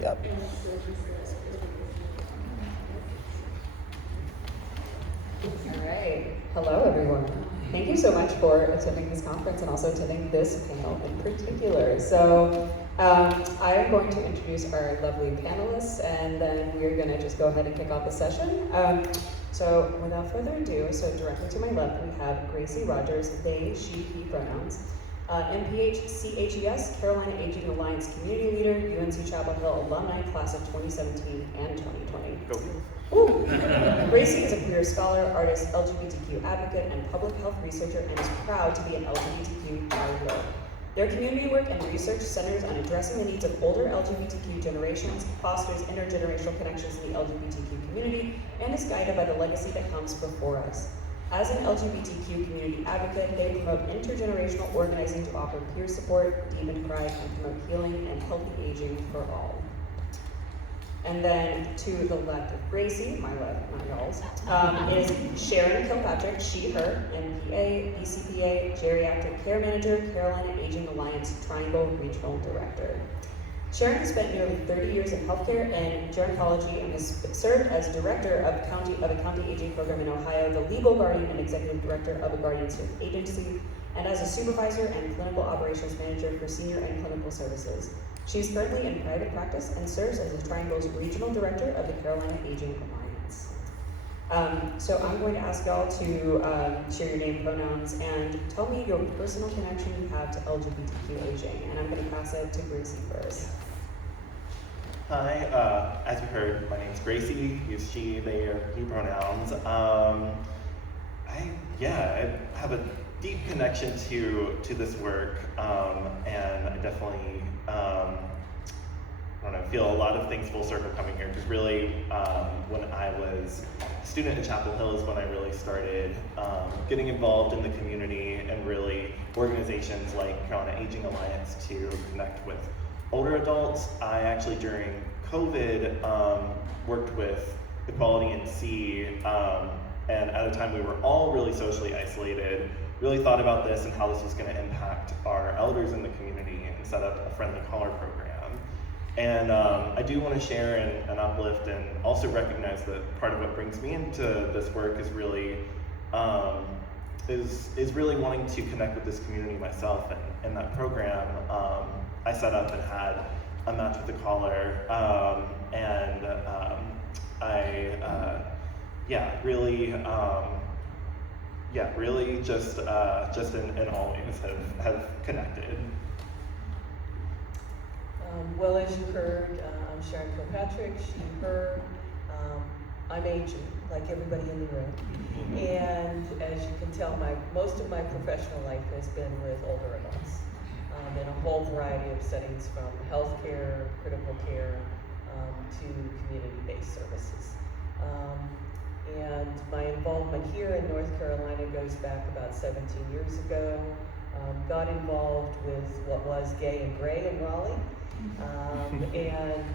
Yep. All right. Hello, everyone. Thank you so much for attending this conference and also attending this panel in particular. So I am going to introduce our lovely panelists, and then we're going to just go ahead and kick off the session. So without further ado, so directly to my left, we have Gracie Rogers, they, she, he pronouns. MPH CHES, Carolina Aging Alliance Community Leader, UNC Chapel Hill Alumni Class of 2017 and 2020. Woo. Gracie is a queer scholar, artist, LGBTQ advocate, and public health researcher, and is proud to be an LGBTQ hero. Their community work and research centers on addressing the needs of older LGBTQ generations, fosters intergenerational connections in the LGBTQ community, and is guided by the legacy that comes before us. As an LGBTQ community advocate, they promote intergenerational organizing to offer peer support, deepen pride, and promote healing and healthy aging for all. And then to the left of Gracie, my left, not y'all's, is Sharon Kilpatrick, she, her, MPA, BCPA, Geriatric Care Manager, Carolina Aging Alliance Triangle Regional Director. Sharon has spent nearly 30 years in healthcare and gerontology and has served as director of a county aging program in Ohio, the legal guardian and executive director of a guardianship agency, and as a supervisor and clinical operations manager for senior and clinical services. She is currently in private practice and serves as the Triangle's regional director of the Carolina Aging Alliance. So I'm going to ask y'all to share your name, pronouns, and tell me your personal connection you have to LGBTQ aging. And I'm going to pass it to Gracie first. Hi, as you heard, my name is Gracie. Use she, they, or he pronouns. I have a deep connection to this work, and I definitely feel a lot of things full circle coming here, because really when I was a student at Chapel Hill is when I really started getting involved in the community and really organizations like Carolina Aging Alliance to connect with older adults. I actually during COVID worked with Equality in C, and at a time we were all really socially isolated, really thought about this and how this was going to impact our elders in the community and set up a friendly caller program. And I do want to share and uplift and also recognize that part of what brings me into this work is really is really wanting to connect with this community myself. And in that program, I set up and had a match with the caller, and really just in all ways have connected. Well, as you heard, I'm Sharon Kilpatrick, she, her. I'm aging, like everybody in the room. And as you can tell, most of my professional life has been with older adults in a whole variety of settings, from healthcare, critical care, to community-based services. And my involvement here in North Carolina goes back about 17 years ago. Got involved with what was Gay and Gray in Raleigh. And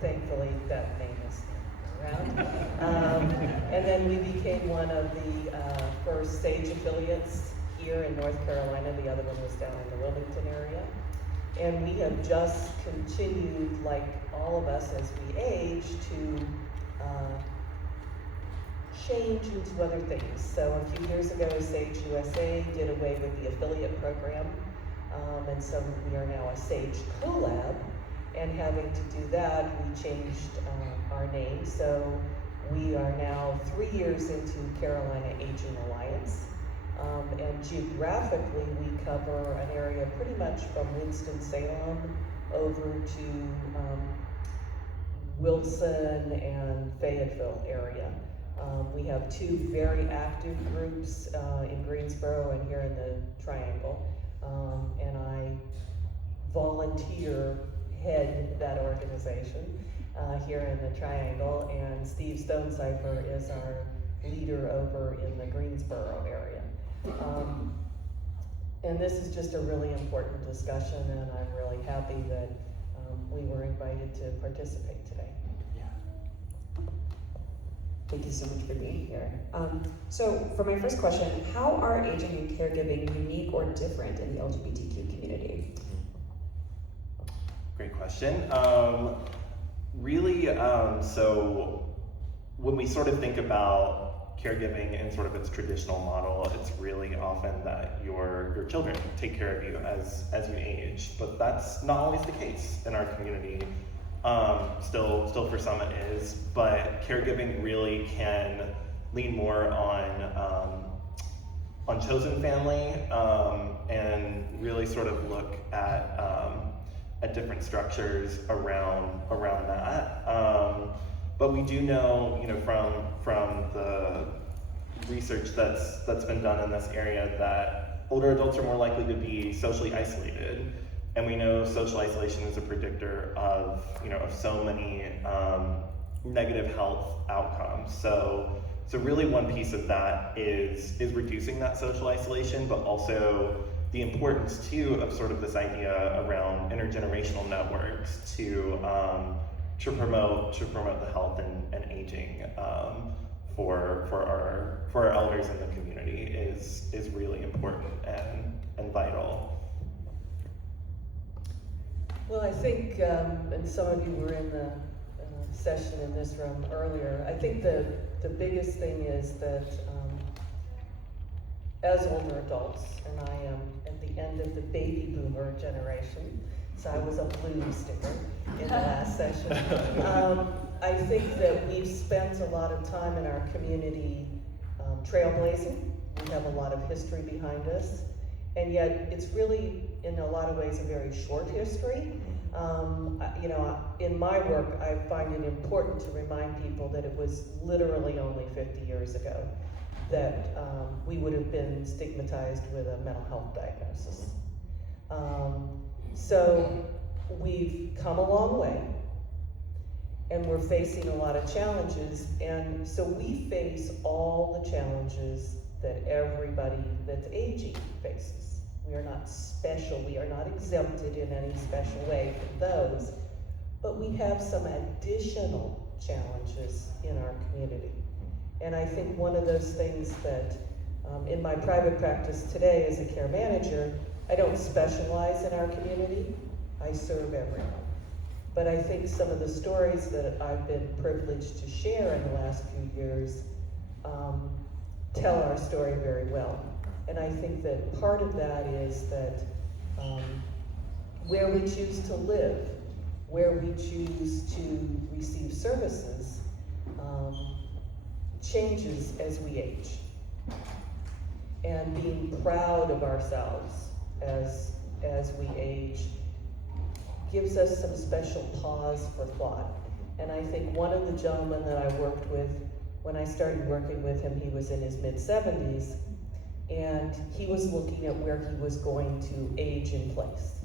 thankfully that name is around. And then we became one of the first SAGE affiliates here in North Carolina. The other one was down in the Wilmington area. And we have just continued, like all of us as we age, to change into other things. So a few years ago, SAGE USA did away with the affiliate program. And so we are now a SAGE collab, and having to do that, we changed our name. So we are now 3 years into Carolina Aging Alliance, and geographically we cover an area pretty much from Winston-Salem over to Wilson and Fayetteville area. We have two very active groups in Greensboro and here in the Triangle. And I head that organization here in the Triangle, and Steve Stonecipher is our leader over in the Greensboro area. And this is just a really important discussion, and I'm really happy that we were invited to participate today. Thank you so much for being here. So for my first question, how are aging and caregiving unique or different in the LGBTQ community? Great question. Really, so when we sort of think about caregiving in sort of its traditional model, it's really often that your children take care of you as you age, but that's not always the case in our community. Still for some it is, but caregiving really can lean more on chosen family, and really sort of look at different structures around that. But we do know, from the research that's been done in this area that older adults are more likely to be socially isolated, and we know social isolation is a predictor of so many negative health outcomes. So really one piece of that is reducing that social isolation, but also the importance too of sort of this idea around intergenerational networks to promote the health and aging for our elders in the community is really important and vital. Well, I think, and some of you were in the session in this room earlier, I think the biggest thing is that as older adults, and I am at the end of the baby boomer generation, so I was a blue sticker in the last session. I think that we've spent a lot of time in our community trailblazing. We have a lot of history behind us, and yet it's really, in a lot of ways, a very short history. In my work, I find it important to remind people that it was literally only 50 years ago that we would have been stigmatized with a mental health diagnosis. So we've come a long way, and we're facing a lot of challenges, and so we face all the challenges that everybody that's aging faces. We are not special, we are not exempted in any special way from those, but we have some additional challenges in our community. And I think one of those things that in my private practice today as a care manager, I don't specialize in our community, I serve everyone. But I think some of the stories that I've been privileged to share in the last few years tell our story very well. And I think that part of that is that where we choose to live, where we choose to receive services, changes as we age. And being proud of ourselves as we age gives us some special pause for thought. And I think one of the gentlemen that I worked with, when I started working with him, he was in his mid-70s, and he was looking at where he was going to age in place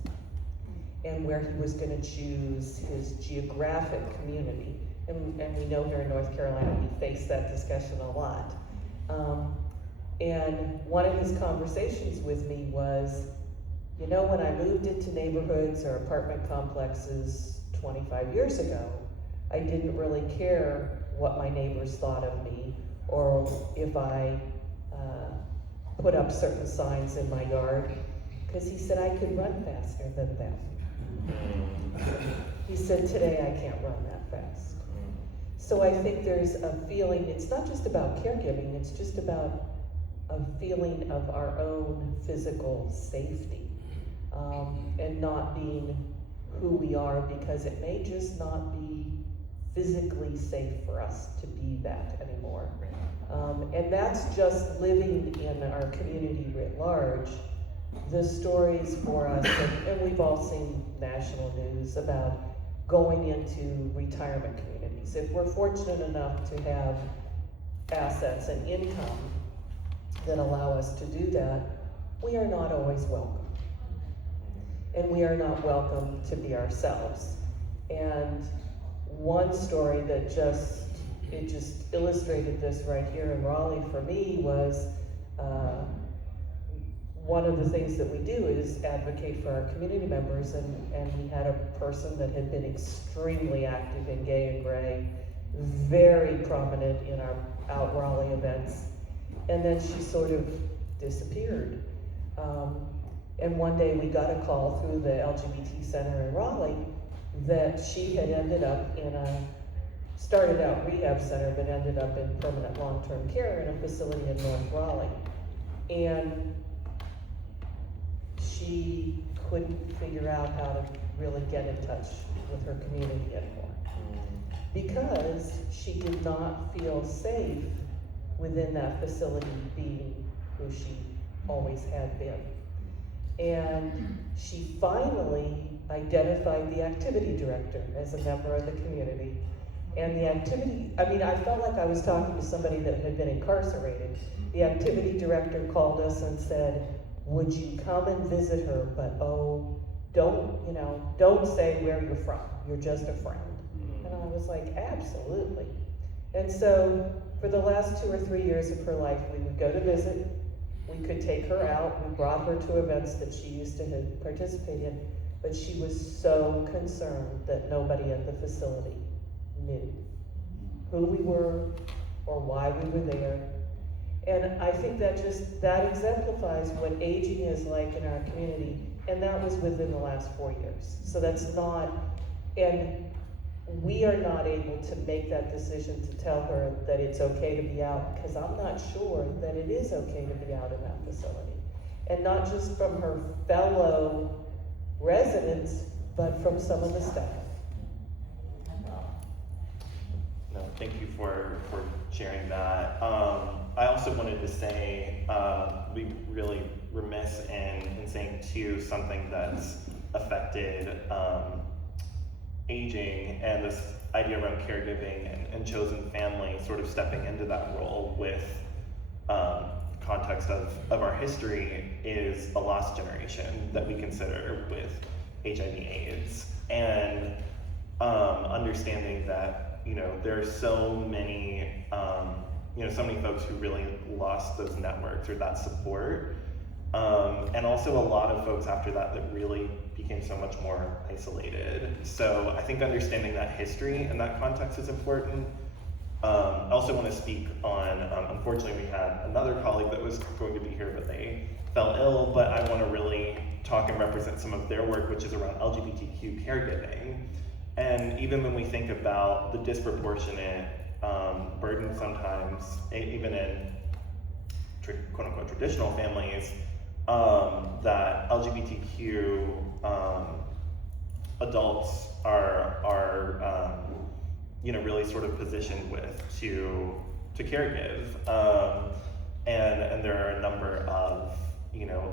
and where he was going to choose his geographic community. And we know here in North Carolina, we face that discussion a lot. And one of his conversations with me was, when I moved into neighborhoods or apartment complexes 25 years ago, I didn't really care what my neighbors thought of me, or if I put up certain signs in my yard, because he said I could run faster than them. He said, today I can't run that fast. So I think there's a feeling, it's not just about caregiving, it's just about a feeling of our own physical safety, and not being who we are, because it may just not be physically safe for us to be that anymore. And that's just living in our community writ large. The stories for us, and we've all seen national news about going into retirement communities. If we're fortunate enough to have assets and income that allow us to do that, we are not always welcome. And we are not welcome to be ourselves. And one story that just illustrated this right here in Raleigh for me was one of the things that we do is advocate for our community members, and we had a person that had been extremely active in Gay and Gray, very prominent in our Out Raleigh events, and then she sort of disappeared. And one day we got a call through the LGBT Center in Raleigh, that she had ended up in started out rehab center, but ended up in permanent long-term care in a facility in North Raleigh. And she couldn't figure out how to really get in touch with her community anymore, because she did not feel safe within that facility being who she always had been. And she finally identified the activity director as a member of the community. And the activity, I mean, I felt like I was talking to somebody that had been incarcerated. The activity director called us and said, would you come and visit her, but oh, don't say where you're from, you're just a friend. And I was like, absolutely. And so for the last 2 or 3 years of her life, we would go to visit, we could take her out, we brought her to events that she used to participate in, but she was so concerned that nobody at the facility knew who we were or why we were there. And I think that exemplifies what aging is like in our community, and that was within the last 4 years. So that's not, and we are not able to make that decision to tell her that it's okay to be out, because I'm not sure that it is okay to be out in that facility. And not just from her fellow residents, but from some of the staff. No, thank you for sharing that. I also wanted to say, we really remiss in saying too, something that's affected aging and this idea around caregiving and chosen family sort of stepping into that role with context of our history is a lost generation that we consider with HIV/AIDS, and understanding that there are so many so many folks who really lost those networks or that support, and also a lot of folks after that really became so much more isolated. So I think understanding that history and that context is important. I also want to speak on, unfortunately we had another colleague that was going to be here, but they fell ill, but I want to really talk and represent some of their work, which is around LGBTQ caregiving. And even when we think about the disproportionate burden sometimes, even in quote unquote traditional families, that LGBTQ adults are really sort of positioned with to caregive, and there are a number of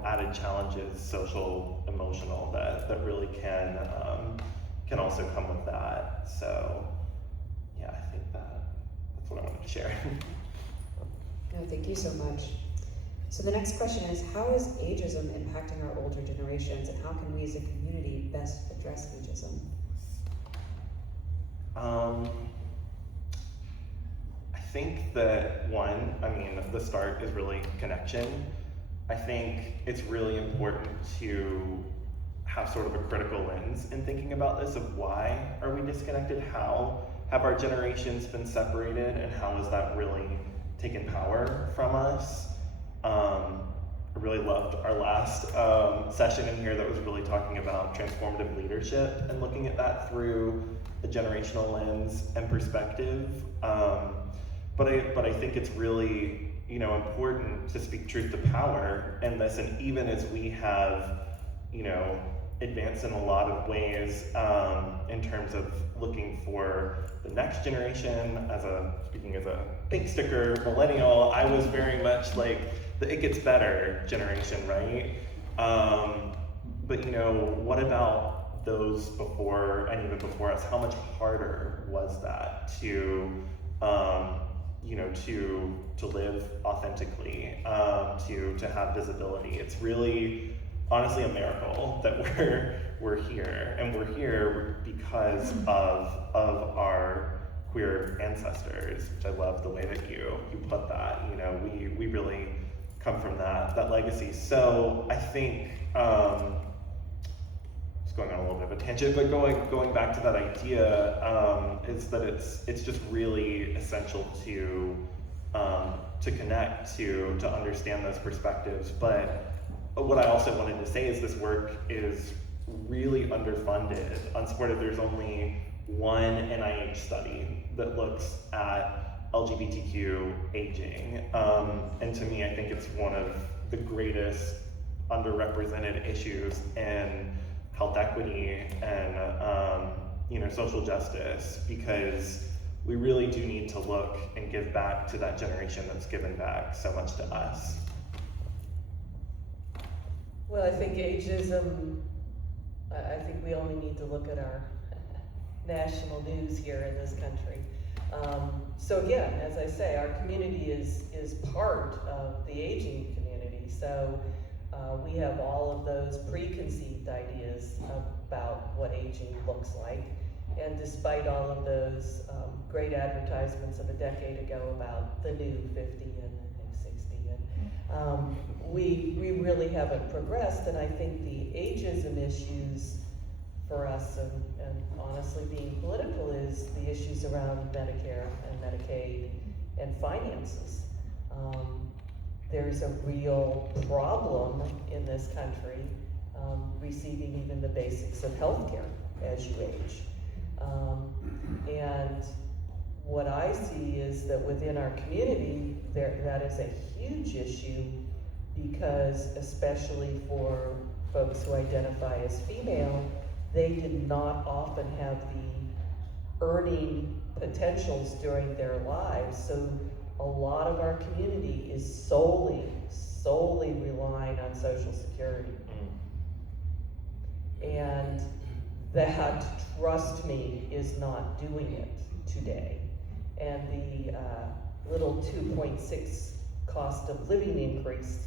added challenges, social, emotional, that really can also come with that. So yeah, I think that's what I wanted to share. No, thank you so much. So the next question is, how is ageism impacting our older generations, and how can we as a community best address ageism? I think that the start is really connection. I think it's really important to have sort of a critical lens in thinking about this, of why are we disconnected? How have our generations been separated, and how has that really taken power from us? I really loved our last session in here that was really talking about transformative leadership and looking at that through a generational lens and perspective. But I think it's really important to speak truth to power in this, and even as we have advanced in a lot of ways in terms of looking for the next generation. Speaking as a pink sticker millennial, I was very much like the it gets better generation, right? But what about those before and even before us? How much harder was that to to live authentically, to have visibility? It's really honestly a miracle that we're here, and we're here because of our queer ancestors, which I love the way that you put that. We really come from that legacy. So I think just going on a little bit of a tangent, but going back to that idea, is that it's just really essential to connect, to understand those perspectives. But what I also wanted to say is this work is really underfunded, unsupported. There's only one NIH study that looks at LGBTQ aging. And to me, I think it's one of the greatest underrepresented issues in health equity and social justice, because we really do need to look and give back to that generation that's given back so much to us. Well, I think ageism, I think we only need to look at our national news here in this country. So again, as I say, our community is part of the aging community. So we have all of those preconceived ideas about what aging looks like. And despite all of those great advertisements of a decade ago about the new 50 and the new 60, and we really haven't progressed. And I think the ageism issues for us, and honestly being political, is the issues around Medicare and Medicaid and finances. There's a real problem in this country receiving even the basics of healthcare as you age. And what I see is that within our community, that is a huge issue, because especially for folks who identify as female, they did not often have the earning potentials during their lives. So a lot of our community is solely relying on Social Security. And that, trust me, is not doing it today. And the little 2.6 cost of living increase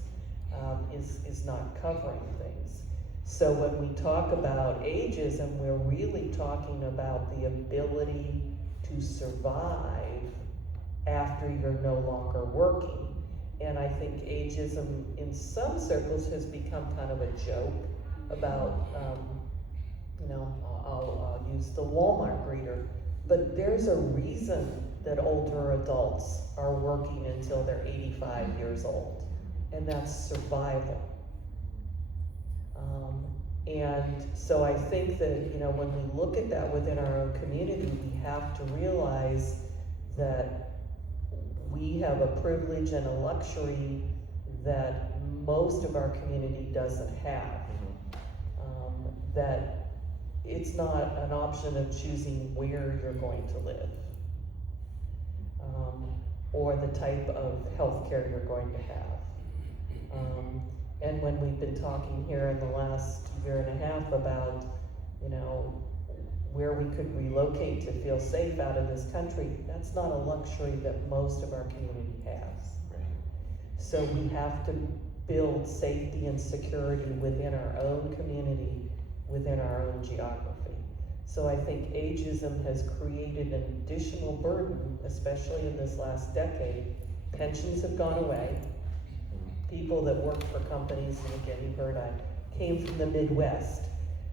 is not covering things. So when we talk about ageism, we're really talking about the ability to survive after you're no longer working. And I think ageism in some circles has become kind of a joke about, I'll use the Walmart greeter, but there's a reason that older adults are working until they're 85 years old, and that's survival. And so I think that, when we look at that within our own community, we have to realize that we have a privilege and a luxury that most of our community doesn't have. That it's not an option of choosing where you're going to live, or the type of health care you're going to have. And when we've been talking here in the last year and a half about, where we could relocate to feel safe out of this country, that's not a luxury that most of our community has. Right. So we have to build safety and security within our own community, within our own geography. So I think ageism has created an additional burden, especially in this last decade. Pensions have gone away. People that work for companies, and again, you heard I came from the Midwest.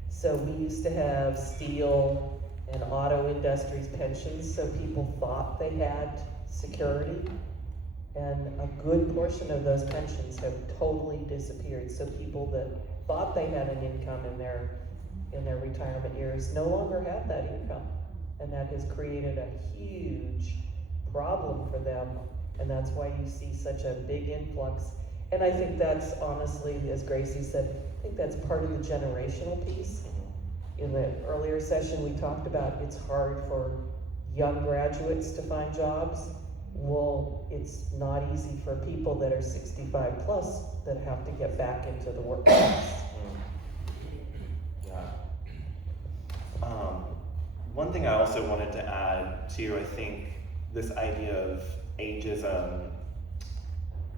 So we used to have steel and auto industries pensions, so people thought they had security. And a good portion of those pensions have totally disappeared. So people that thought they had an income in their retirement years no longer have that income. And that has created a huge problem for them. And that's why you see such a big influx. And I think that's honestly, as Gracie said, I think that's part of the generational piece. In the earlier session, we talked about it's hard for young graduates to find jobs. Well, it's not easy for people that are 65 plus that have to get back into the workforce. Yeah. One thing I also wanted to add to, I think this idea of ageism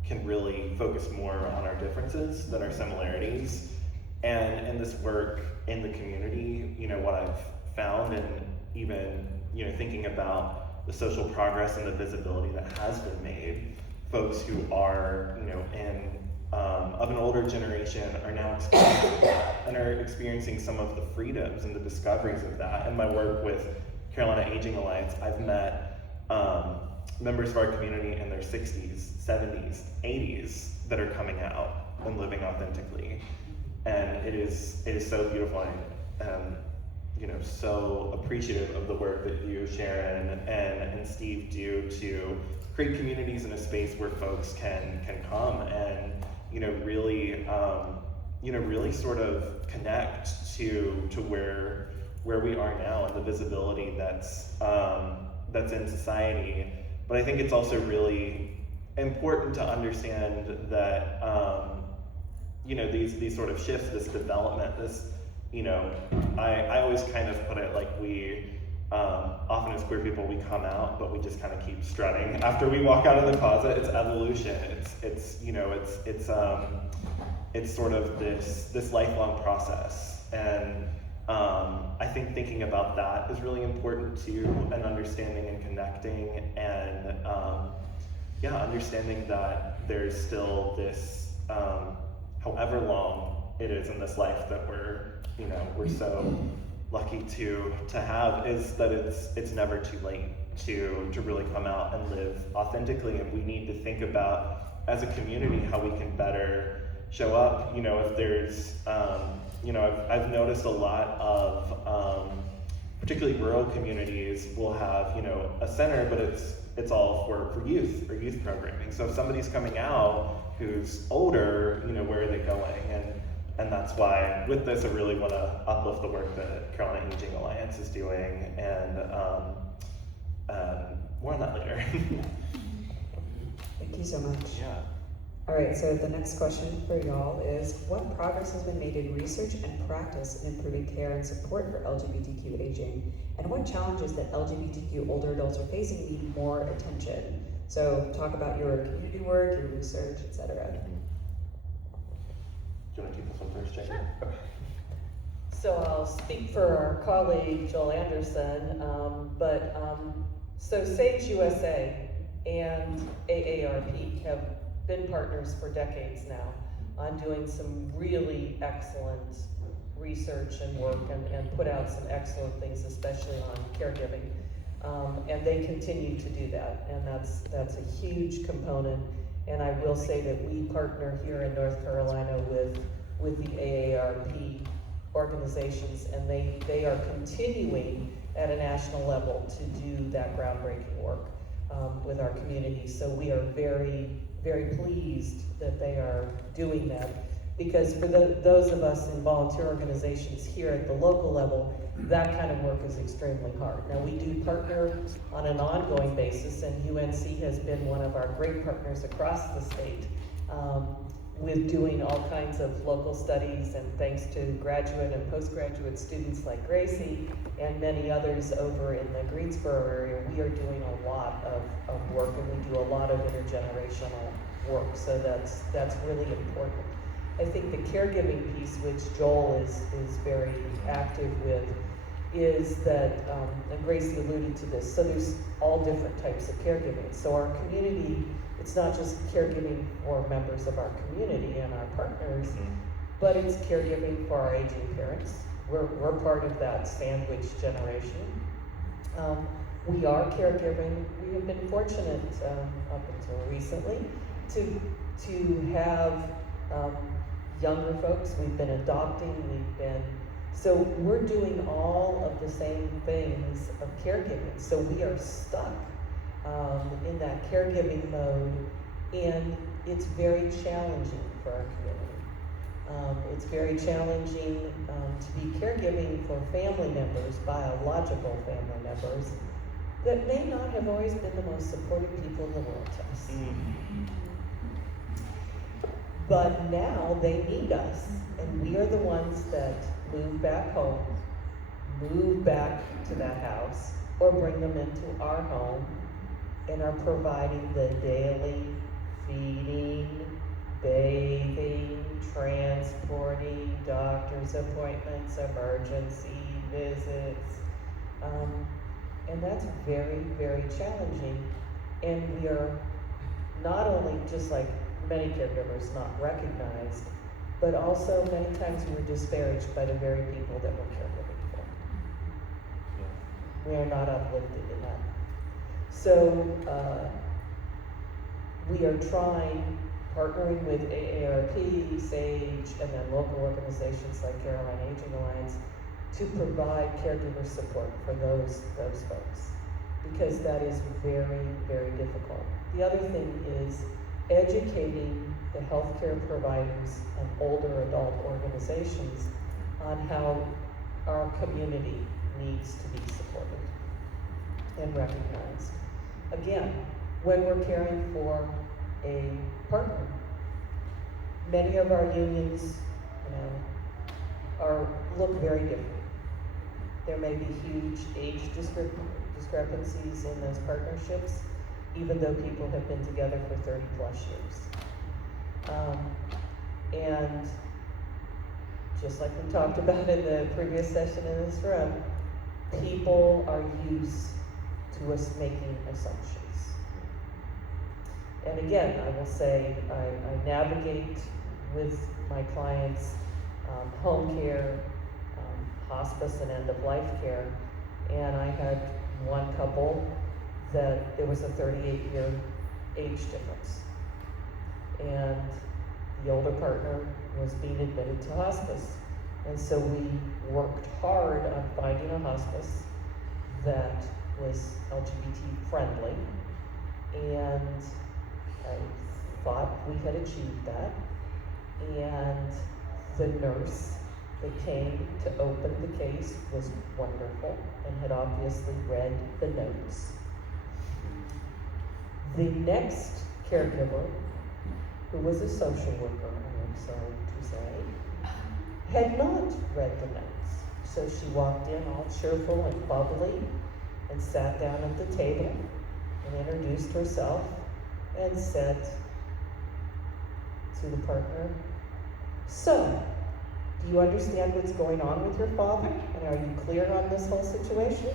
can really focus more on our differences than our similarities. And in this work in the community, what I've found, and even, thinking about the social progress and the visibility that has been made, folks who are, of an older generation are now experiencing some of the freedoms and the discoveries of that. In my work with Carolina Aging Alliance, I've met members of our community in their 60s, 70s, 80s that are coming out and living authentically. And it is so beautiful. am, so appreciative of the work that you, Sharon, and Steve do to create communities in a space where folks can come and, really, really sort of connect to where we are now and the visibility that's in society. But I think it's also really important to understand that, these sort of shifts, this development, this, I always kind of put it like we, often as queer people, we come out, but we just kind of keep strutting. After we walk out of the closet, it's evolution. It's sort of this lifelong process. And I think thinking about that is really important too, and understanding and connecting, and understanding that there's still this, however long it is in this life that we're so lucky to have, is that it's never too late to really come out and live authentically. And we need to think about, as a community, how we can better show up. If there's I've noticed a lot of particularly rural communities will have a center, but it's all for youth or youth programming. So if somebody's coming out who's older, where are they going? And that's why with this I really want to uplift the work that Carolina Aging Alliance is doing, and more on that later. Thank you so much. Yeah. All right, so the next question for y'all is, what progress has been made in research and practice in improving care and support for LGBTQ aging? And what challenges that LGBTQ older adults are facing need more attention? So talk about your community work, your research, etc. Do you want to take this one first, Jane? Sure. Okay. So I'll speak for our colleague Joel Anderson, so SAGE USA and AARP have been partners for decades now on doing some really excellent research and work, and put out some excellent things, especially on caregiving. And they continue to do that, and that's a huge component. And I will say that we partner here in North Carolina with the AARP organizations, and they are continuing at a national level to do that groundbreaking work with our community. So we are very, very pleased that they are doing that, because for those of us in volunteer organizations here at the local level, that kind of work is extremely hard. Now, we do partner on an ongoing basis, and UNC has been one of our great partners across the state with doing all kinds of local studies, and thanks to graduate and postgraduate students like Gracie and many others over in the Greensboro area, we are doing a lot of work, and we do a lot of intergenerational work, so that's really important. I think the caregiving piece, which Joel is very active with, is that, and Gracie alluded to this, so there's all different types of caregiving. So our community, it's not just caregiving for members of our community and our partners, but it's caregiving for our aging parents. We're part of that sandwich generation. We are caregiving. We have been fortunate up until recently to have younger folks. We've been adopting, so we're doing all of the same things of caregiving. So we are stuck in that caregiving mode, and it's very challenging for our community. It's very challenging to be caregiving for family members, biological family members, that may not have always been the most supportive people in the world to us. But now they need us, and we are the ones that move back home, move back to that house, or bring them into our home, and are providing the daily feeding, bathing, transporting, doctor's appointments, emergency visits. And that's very, very challenging. And we are not only, just like many caregivers, not recognized, but also many times we're disparaged by the very people that we're caregiving for. We are not uplifted in that. So we are trying, partnering with AARP, SAGE, and then local organizations like Carolina Aging Alliance, to provide caregiver support for those folks, because that is very, very difficult. The other thing is educating the healthcare providers and older adult organizations on how our community needs to be supported and recognized. Again, when we're caring for a partner, many of our unions, look very different. There may be huge age discrepancies in those partnerships, even though people have been together for 30 plus years. And just like we talked about in the previous session in this room, people are used to us making assumptions. And again, I will say, I navigate with my clients home care, hospice, and end-of-life care. And I had one couple that there was a 38-year age difference. And the older partner was being admitted to hospice. And so we worked hard on finding a hospice that was LGBT friendly. And I thought we had achieved that. And the nurse that came to open the case was wonderful and had obviously read the notes. The next caregiver, who was a social worker, I am sorry to say, had not read the notes. So she walked in all cheerful and bubbly and sat down at the table and introduced herself and said to the partner, "So, do you understand what's going on with your father? And are you clear on this whole situation?"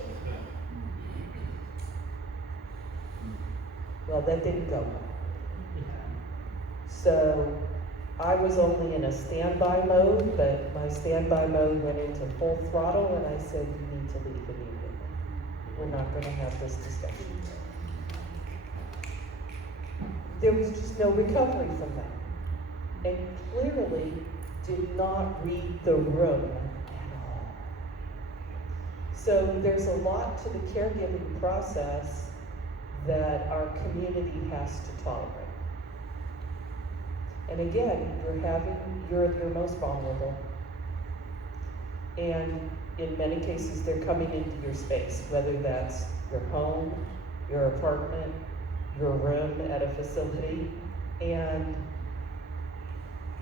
Well, that didn't go well. So I was only in a standby mode, but my standby mode went into full throttle, and I said, "You need to leave immediately. We're not going to have this discussion." There was just no recovery from that. And clearly did not read the room at all. So there's a lot to the caregiving process that our community has to tolerate. And again, you're at your most vulnerable. And in many cases, they're coming into your space, whether that's your home, your apartment, your room at a facility. And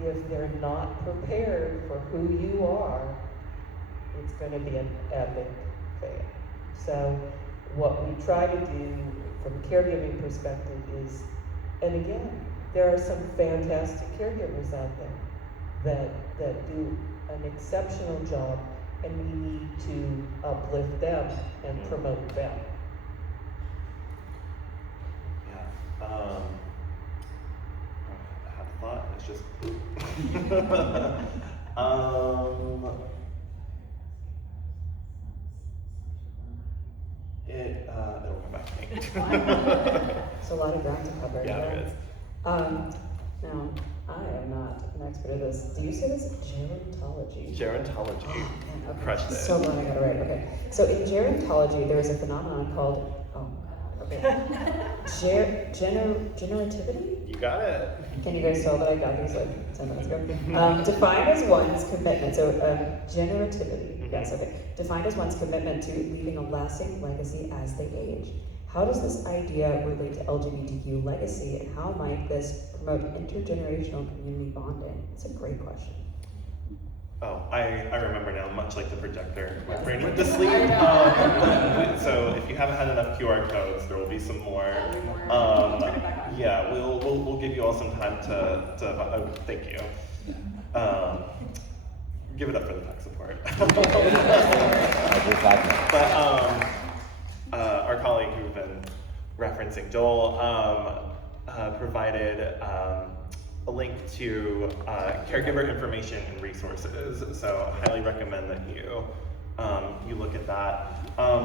if they're not prepared for who you are, it's going to be an epic fail. So what we try to do from a caregiving perspective is, and again, there are some fantastic caregivers out there that do an exceptional job, and we need to uplift them and promote them. Yeah. I had a thought. It's just. It'll come back to me. It's a lot of ground to cover. Yeah, it is. Now, I am not an expert at this. Do you say this? Gerontology. Gerontology. Oh, man, okay. Crushed it. So glad I got it right. Okay. So in gerontology, there is a phenomenon called, generativity? You got it. Can you guys tell that I got these like 10 minutes ago? Defined as one's commitment, so generativity, yes, okay. Defined as one's commitment to leaving a lasting legacy as they age. How does this idea relate to LGBTQ legacy, and how might this promote intergenerational community bonding? It's a great question. Oh, I remember now, much like the projector. My brain went to sleep. So if you haven't had enough QR codes, there will be some more. Yeah, we'll give you all some time to thank you. Give it up for the tech support. But our colleague who've been referencing, Joel, provided a link to caregiver information and resources. So I highly recommend that you look at that.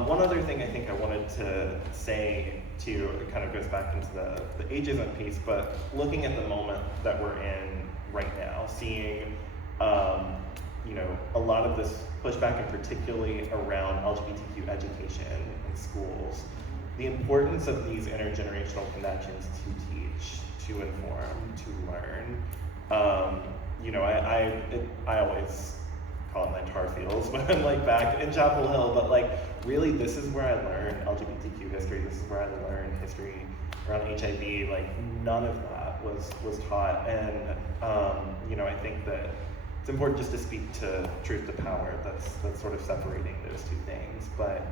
One other thing I think I wanted to say too, it kind of goes back into the ageism piece, but looking at the moment that we're in right now, seeing a lot of this pushback, and particularly around LGBTQ education in schools. The importance of these intergenerational connections to teach, to inform, to learn. You know, I always call it my tar fields when I'm like back in Chapel Hill, but like really this is where I learned LGBTQ history, this is where I learned history around HIV, like none of that was taught. And you know, I think that it's important just to speak to truth to power, that's sort of separating those two things. But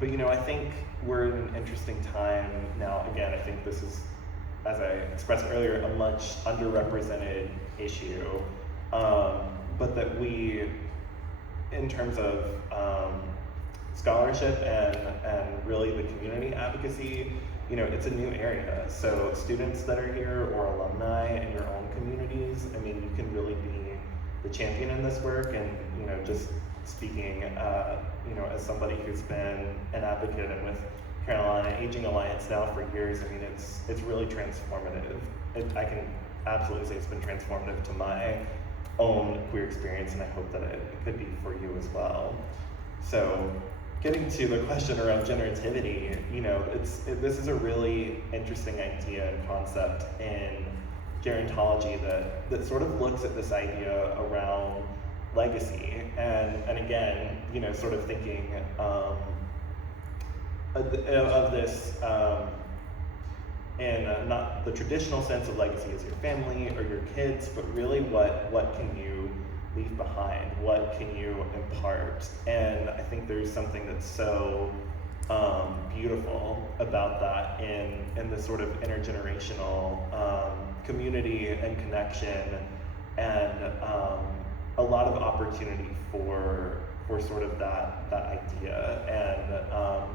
you know, I think we're in an interesting time now. Again, I think this is, as I expressed earlier, a much underrepresented issue, but that we, in terms of scholarship and really the community advocacy, you know, it's a new area. So students that are here or alumni in your own communities, I mean, you can really be the champion in this work. And, you know, just speaking, you know, as somebody who's been an advocate and with Carolina Aging Alliance now for years, I mean, it's really transformative. I can absolutely say it's been transformative to my own queer experience, and I hope that it could be for you as well. So, getting to the question around generativity, you know, this is a really interesting idea and concept in gerontology that sort of looks at this idea around legacy, and again, you know, sort of thinking of this in not the traditional sense of legacy as your family or your kids, but really what can you leave behind? What can you impart? And I think there's something that's so beautiful about that in this sort of intergenerational community and connection, and a lot of opportunity for sort of that idea, and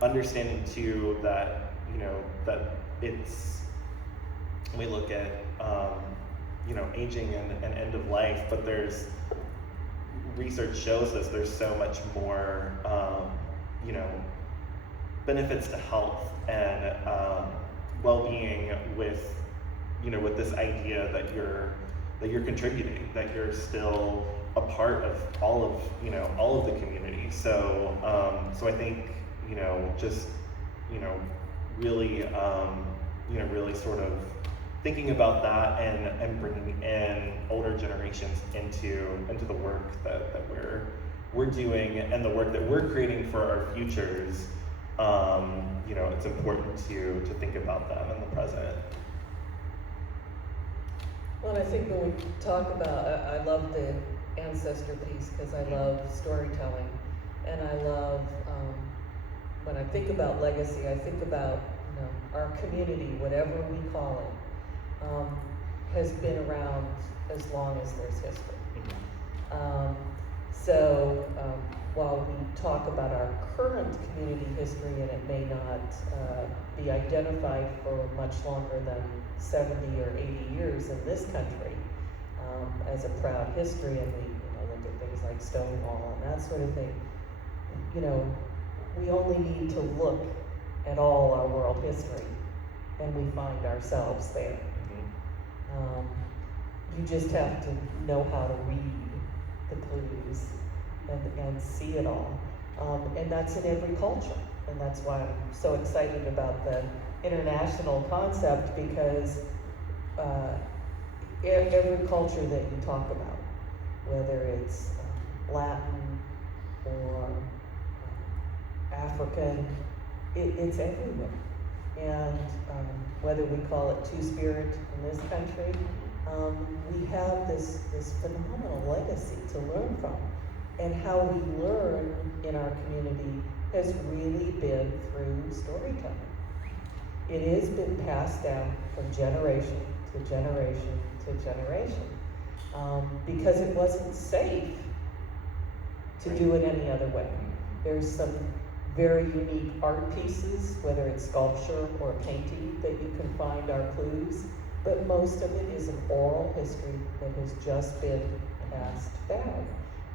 understanding too that, you know, that it's, we look at you know, aging and end of life, but there's research shows us there's so much more you know, benefits to health and well-being with, you know, with this idea that you're contributing, that you're still a part of all of the community. So so I think, you know, just, you know, really you know, really sort of thinking about that and bringing in older generations into the work that we're doing and the work that we're creating for our futures. You know, it's important to think about them in the present. Well, I think when we talk about, I love the ancestor piece because I love storytelling, and I love, when I think about legacy, I think about, you know, our community, whatever we call it, has been around as long as there's history. So while we talk about our current community history, and it may not be identified for much longer than 70 or 80 years in this country as a proud history, and we, you know, look at things like Stonewall and that sort of thing, you know, we only need to look at all our world history and we find ourselves there. You just have to know how to read the clues and see it all. And that's in every culture. And that's why I'm so excited about the international concept, because every culture that you talk about, whether it's Latin or African, it's everywhere. And whether we call it Two-Spirit in this country, we have this phenomenal legacy to learn from. And how we learn in our community has really been through storytelling. It has been passed down from generation to generation to generation, because it wasn't safe to do it any other way. There's some very unique art pieces, whether it's sculpture or painting, that you can find our clues, but most of it is an oral history that has just been passed down.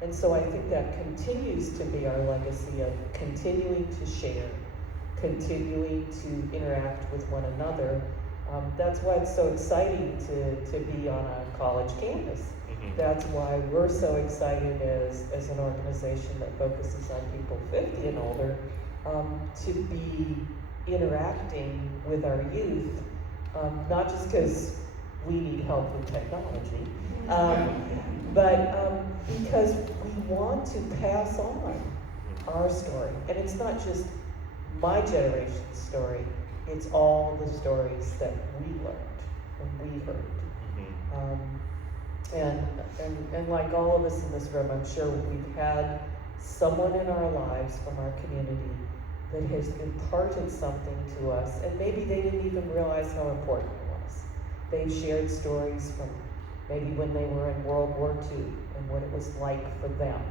And so I think that continues to be our legacy of continuing to share, continuing to interact with one another. That's why it's so exciting to be on a college campus, That's why we're so excited as an organization that focuses on people 50 and older, to be interacting with our youth, not just because we need help with technology, but because we want to pass on our story. And it's not just my generation's story, it's all the stories that we learned and we heard. And like all of us in this room, I'm sure we've had someone in our lives from our community that has imparted something to us, and maybe they didn't even realize how important it was. They've shared stories from maybe when they were in World War II and what it was like for them.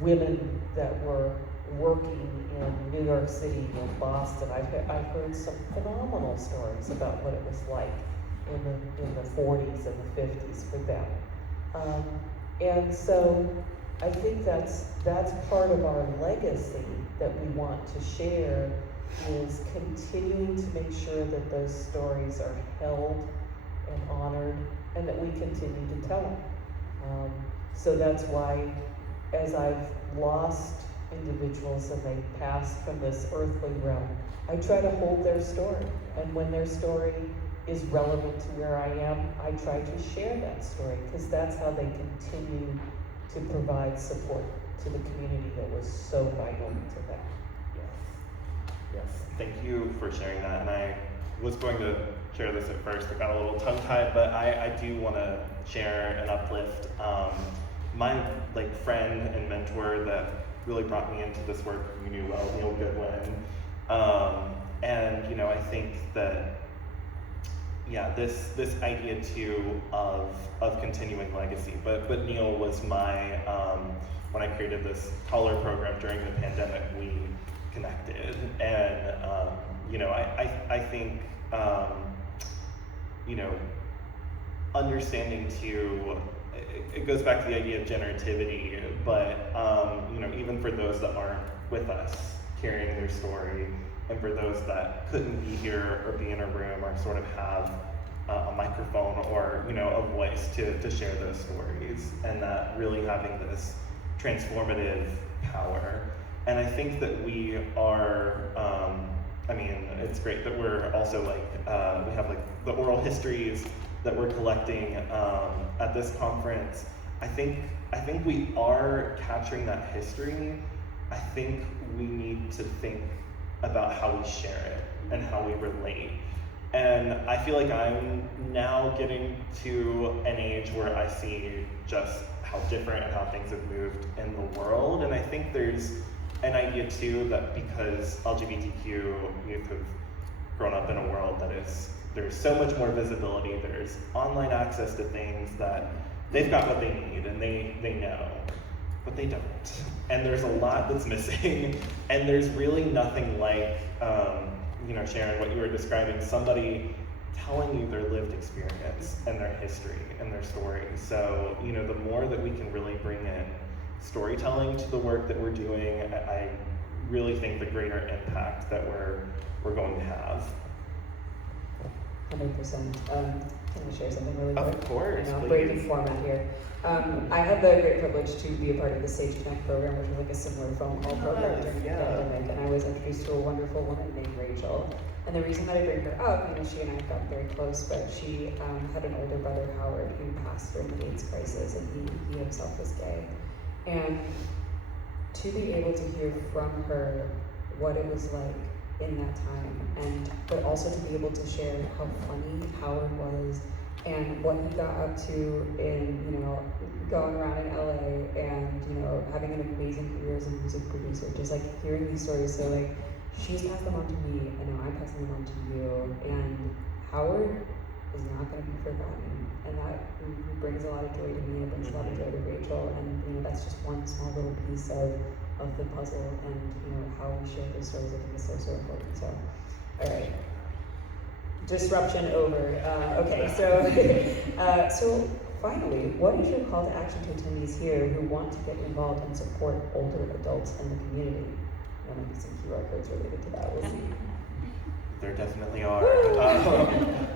Women that were working in New York City and Boston, I've heard some phenomenal stories about what it was like in the 40s and the 50s for them. And so I think that's part of our legacy that we want to share, is continuing to make sure that those stories are held and honored and that we continue to tell them. So that's why, as I've lost individuals and they pass from this earthly realm, I try to hold their story. And when their story is relevant to where I am, I try to share that story, because that's how they continue to provide support to the community that was so vital to them. Yes. Thank you for sharing that. And I was going to share this at first, I got a little tongue-tied, but I do want to share and uplift my friend and mentor that really brought me into this work, you knew well, Neil Goodwin. And I think that this idea too of continuing legacy. But Neil was my when I created this taller program during the pandemic, we connected, and I think understanding too, it goes back to the idea of generativity, but even for those that aren't with us carrying their story, and for those that couldn't be here or be in a room or sort of have a microphone or a voice to share those stories, and that really having this transformative power. And I think that we are, it's great that we're also we have the oral histories that we're collecting at this conference. I think we are capturing that history. I think we need to think about how we share it and how we relate. And I feel like I'm now getting to an age where I see just how different and how things have moved in the world. And I think there's an idea too that because LGBTQ youth have grown up in a world that there's so much more visibility, there's online access to things, that they've got what they need and they know, but they don't. And there's a lot that's missing, and there's really nothing like, Sharon, what you were describing, somebody telling you their lived experience and their history and their story. So, the more that we can really bring in storytelling to the work that we're doing, I really think the greater impact that we're going to have. 100%. Can I share something really quick? Of course, I know, please. breaking format here. I had the great privilege to be a part of the Sage Connect program, which was a similar phone call program during the pandemic, and I was introduced to a wonderful woman named Rachel. And the reason that I bring her up, she and I have gotten very close, but she had an older brother, Howard, who passed during the AIDS crisis, and he himself was gay. And to be able to hear from her what it was like in that time, but also to be able to share how funny Howard was and what he got up to in going around in LA and having an amazing career as a music producer, just hearing these stories. So she's passed them on to me, and now I'm passing them on to you, and Howard is not going to be forgotten, and that brings a lot of joy to me, and it brings a lot of joy to Rachel, and that's just one small little piece of the puzzle, and how we share those stories, I think is so important. So, all right, disruption over. Okay, so finally, what is your call to action to attendees here who want to get involved and support older adults in the community? There might be some QR codes related to that. We'll see. There definitely are.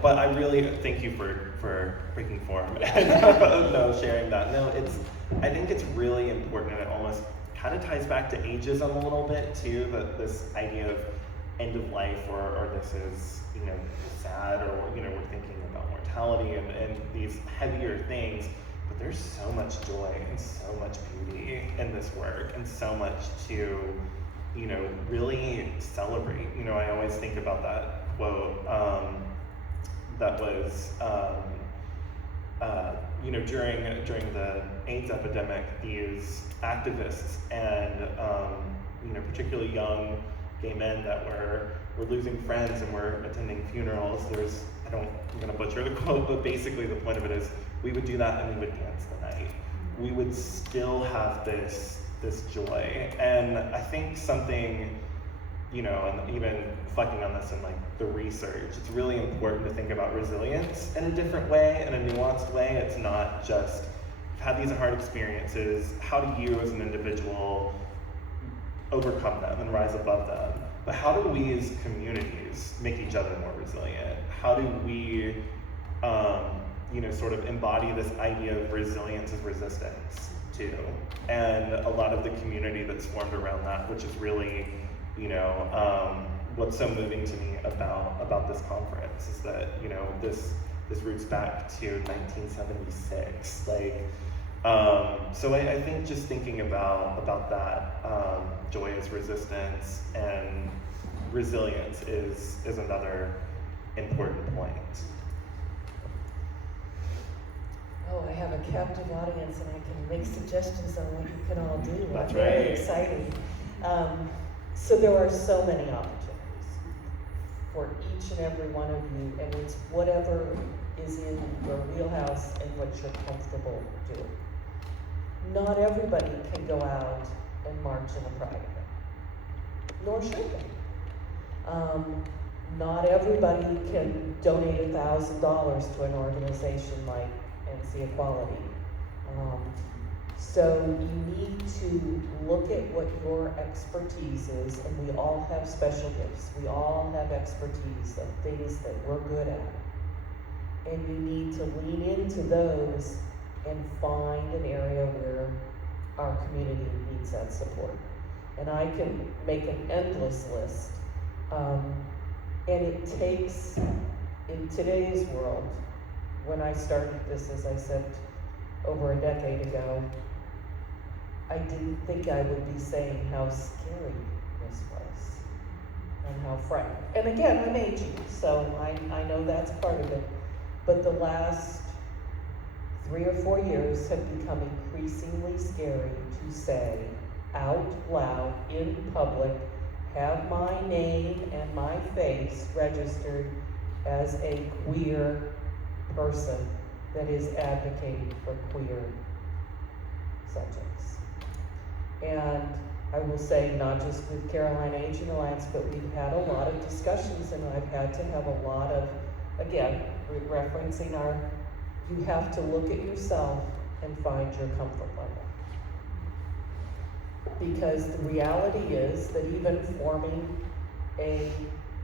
But I really thank you for breaking form and no, sharing that. No, I think it's really important, and it almost kind of ties back to ageism a little bit too, that this idea of end of life, or this is, sad, or, we're thinking about mortality and these heavier things, but there's so much joy and so much beauty in this work, and so much to, really celebrate. I always think about that quote, that was, during the AIDS epidemic, these activists and, particularly young gay men that were losing friends and were attending funerals. I'm gonna butcher the quote, but basically the point of it is, we would do that and we would dance the night. We would still have this joy. And I think something, and even reflecting on this in like the research, it's really important to think about resilience in a different way, in a nuanced way. It's not just, you've had these hard experiences, how do you as an individual overcome them and rise above them? But how do we as communities make each other more resilient? How do we, sort of embody this idea of resilience as resistance too? And a lot of the community that's formed around that, which is really, what's so moving to me about this conference, is that, this roots back to 1976. So I think just thinking about that, joy as resistance and resilience is another important point. Oh, I have a captive audience, and I can make suggestions on what you can all do. That's I'm very right. excited. So there are so many opportunities for each and every one of you, and it's whatever is in your wheelhouse and what you're comfortable doing. Not everybody can go out and march in a pride event, nor should they. Not everybody can donate $1,000 to an organization like NC Equality. So you need to look at what your expertise is, and we all have special gifts. We all have expertise of things that we're good at. And you need to lean into those and find an area where our community needs that support. And I can make an endless list. And it takes, in today's world, when I started this, as I said, over a decade ago, I didn't think I would be saying how scary this was and how frightening. And again, I'm aging, so I know that's part of it. But the last 3 or 4 years have become increasingly scary to say out loud in public, have my name and my face registered as a queer person that is advocating for queer subjects. And I will say, not just with Carolina Aging Alliance, but we've had a lot of discussions, and I've had to have a lot of, again, referencing you have to look at yourself and find your comfort level. Because the reality is that even forming a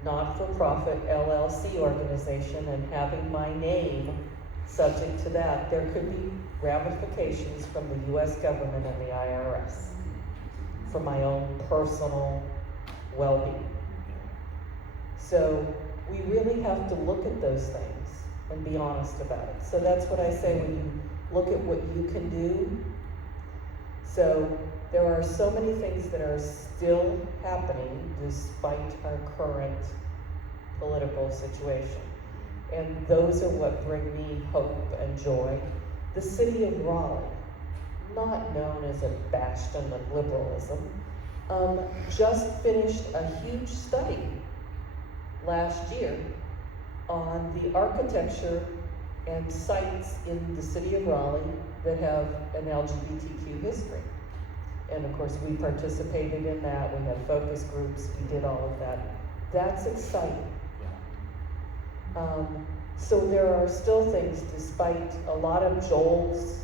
not-for-profit LLC organization and having my name subject to that, there could be ramifications from the US government and the IRS for my own personal well-being. So we really have to look at those things and be honest about it. So that's what I say when you look at what you can do. So there are so many things that are still happening despite our current political situation. And those are what bring me hope and joy. The city of Raleigh, not known as a bastion of liberalism, just finished a huge study last year on the architecture and sites in the city of Raleigh that have an LGBTQ history. And of course, we participated in that. We had focus groups. We did all of that. That's exciting. So there are still things, despite a lot of Joel's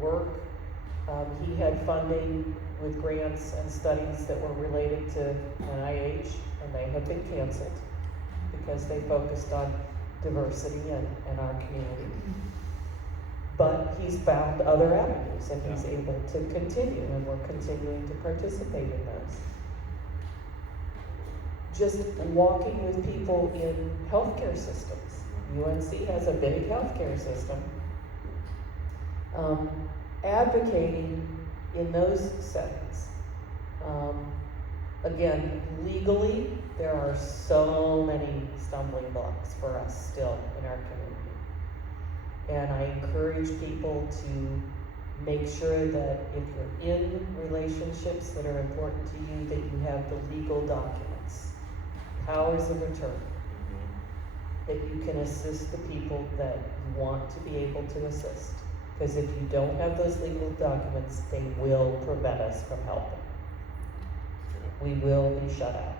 work. He had funding with grants and studies that were related to NIH, and they have been canceled. because they focused on diversity in our community. But he's found other avenues and he's able to continue, and we're continuing to participate in those. Just walking with people in healthcare systems. UNC has a big healthcare system. Advocating in those settings. Again, legally, there are so many stumbling blocks for us still in our community. And I encourage people to make sure that if you're in relationships that are important to you, that you have the legal documents, powers of attorney, that you can assist the people that you want to be able to assist. Because if you don't have those legal documents, they will prevent us from helping. We will be shut out.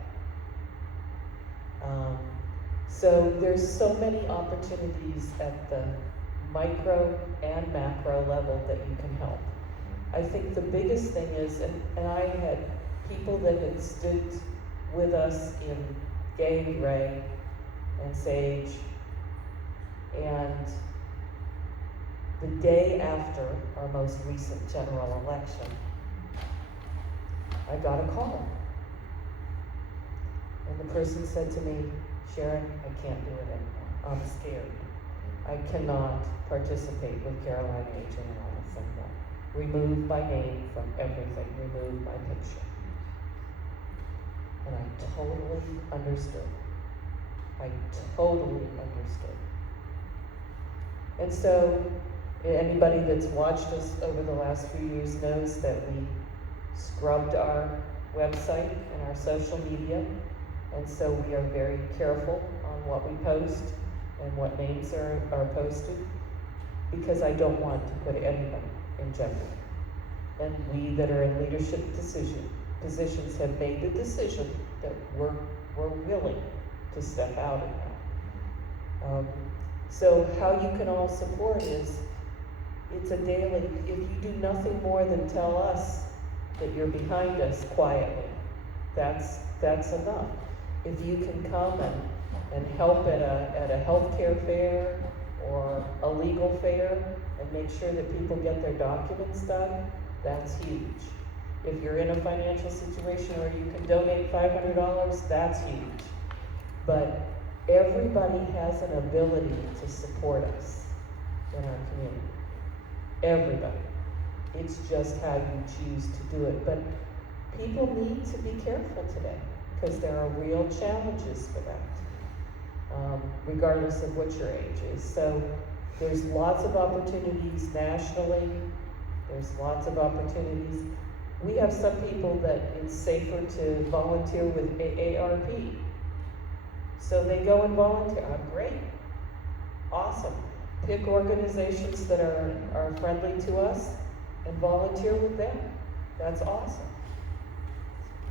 So there's so many opportunities at the micro and macro level that you can help. I think the biggest thing is, and I had people that had stood with us in Gay, Ray, and Sage, and the day after our most recent general election, I got a call. And the person said to me, Sharon, I can't do it anymore. I'm scared. I cannot participate with Caroline H. and Alice anymore. Remove my name from everything. Remove my picture. And I totally understood. I totally understood. And so, anybody that's watched us over the last few years knows that we scrubbed our website and our social media. And so we are very careful on what we post and what names are posted, because I don't want to put anyone in jeopardy. And we that are in leadership positions have made the decision that we're willing to step out of that. So how you can all support is, it's a daily, if you do nothing more than tell us that you're behind us quietly, that's enough. If you can come and help at a healthcare fair or a legal fair and make sure that people get their documents done, that's huge. If you're in a financial situation where you can donate $500, that's huge. But everybody has an ability to support us in our community. Everybody. It's just how you choose to do it. But people need to be careful today, because there are real challenges for that, regardless of what your age is. So there's lots of opportunities nationally. There's lots of opportunities. We have some people that it's safer to volunteer with AARP. So they go and volunteer. Great. Awesome. Pick organizations that are friendly to us and volunteer with them. That's awesome.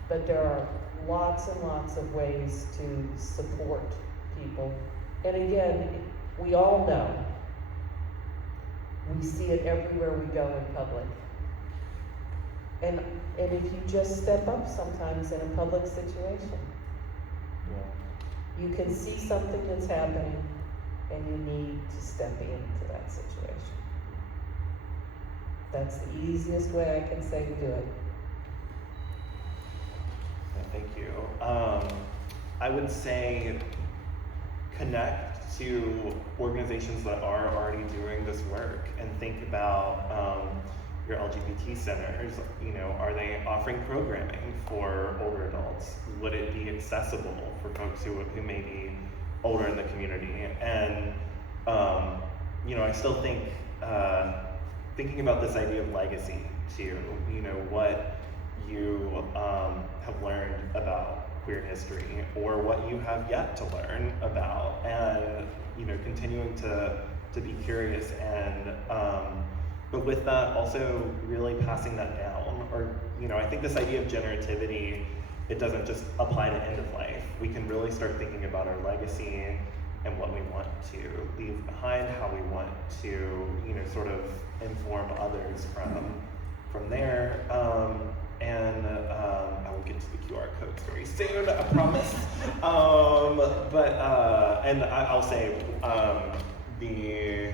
But there are lots and lots of ways to support people. And again, we all know, we see it everywhere we go in public. And if you just step up sometimes in a public situation, you can see something that's happening and you need to step into that situation. That's the easiest way I can say to do it. Thank you. I would say connect to organizations that are already doing this work and think about your LGBT centers. You know, are they offering programming for older adults? Would it be accessible for folks who may be older in the community? And you know, I still think thinking about this idea of legacy too. You know, what you have learned about queer history, or what you have yet to learn about, and you know, continuing to be curious, and but with that also really passing that down. Or you know, I think this idea of generativity, it doesn't just apply to end of life. We can really start thinking about our legacy and what we want to leave behind, how we want to, you know, sort of inform others from there. And I will get to the QR codes very soon, I promise. And I'll say the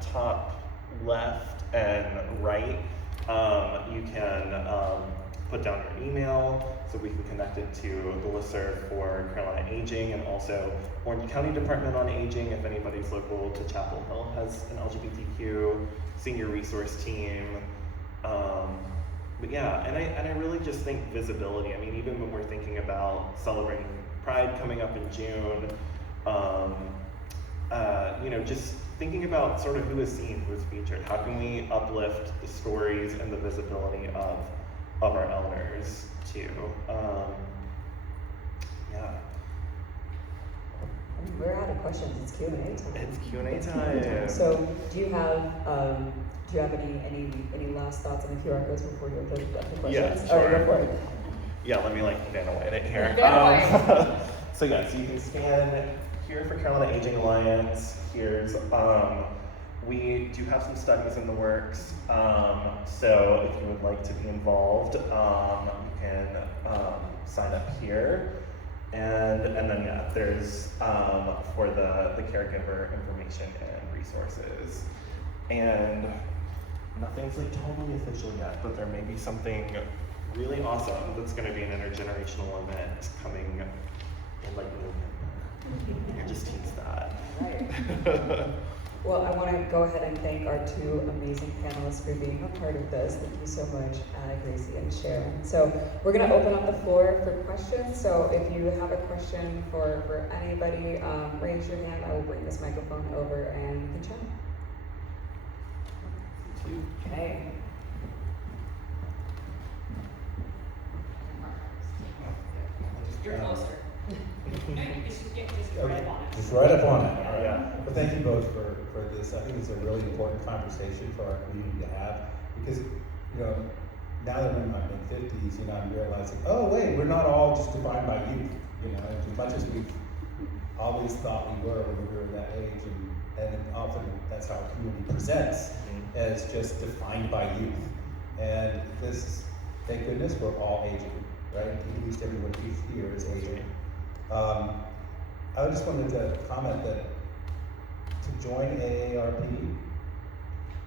top left and right, you can put down your email so we can connect it to the listserv for Carolina Aging, and also Orange County Department on Aging if anybody's local to Chapel Hill has an LGBTQ senior resource team. But yeah, and I really just think visibility. I mean, even when we're thinking about celebrating Pride coming up in June, just thinking about sort of who is seen, who is featured. How can we uplift the stories and the visibility of our elders too? Yeah. We're out of questions. It's Q&A time. It's Q&A time. So, do you have any last thoughts on the QR codes before you go to the questions? Yeah, Oh, sure. go for it. Yeah, let me Vanna White it here. So yeah, so you can scan here for Carolina Aging Alliance. Here's we do have some studies in the works. So if you would like to be involved, you can sign up here. And then yeah, there's for the caregiver information and resources. And nothing's totally official yet, but there may be something really awesome that's going to be an intergenerational event coming in November. I just tease that. Right. Well, I want to go ahead and thank our two amazing panelists for being a part of this. Thank you so much, Gracie and Sharon. So we're going to open up the floor for questions. So if you have a question for anybody, raise your hand. I will bring this microphone over and you can chat. Okay. You're closer. No, you just get right up on it. Just right up on it. All right. Yeah. Well, thank you both for this. I think it's a really important conversation for our community to have because, now that I'm in my mid-50s, I'm realizing, oh, wait, we're not all just defined by youth. As much as we've always thought we were when we were that age, and often that's how our community presents as just defined by youth. And this, thank goodness, we're all aging, right? At least everyone here is aging. I just wanted to comment that to join AARP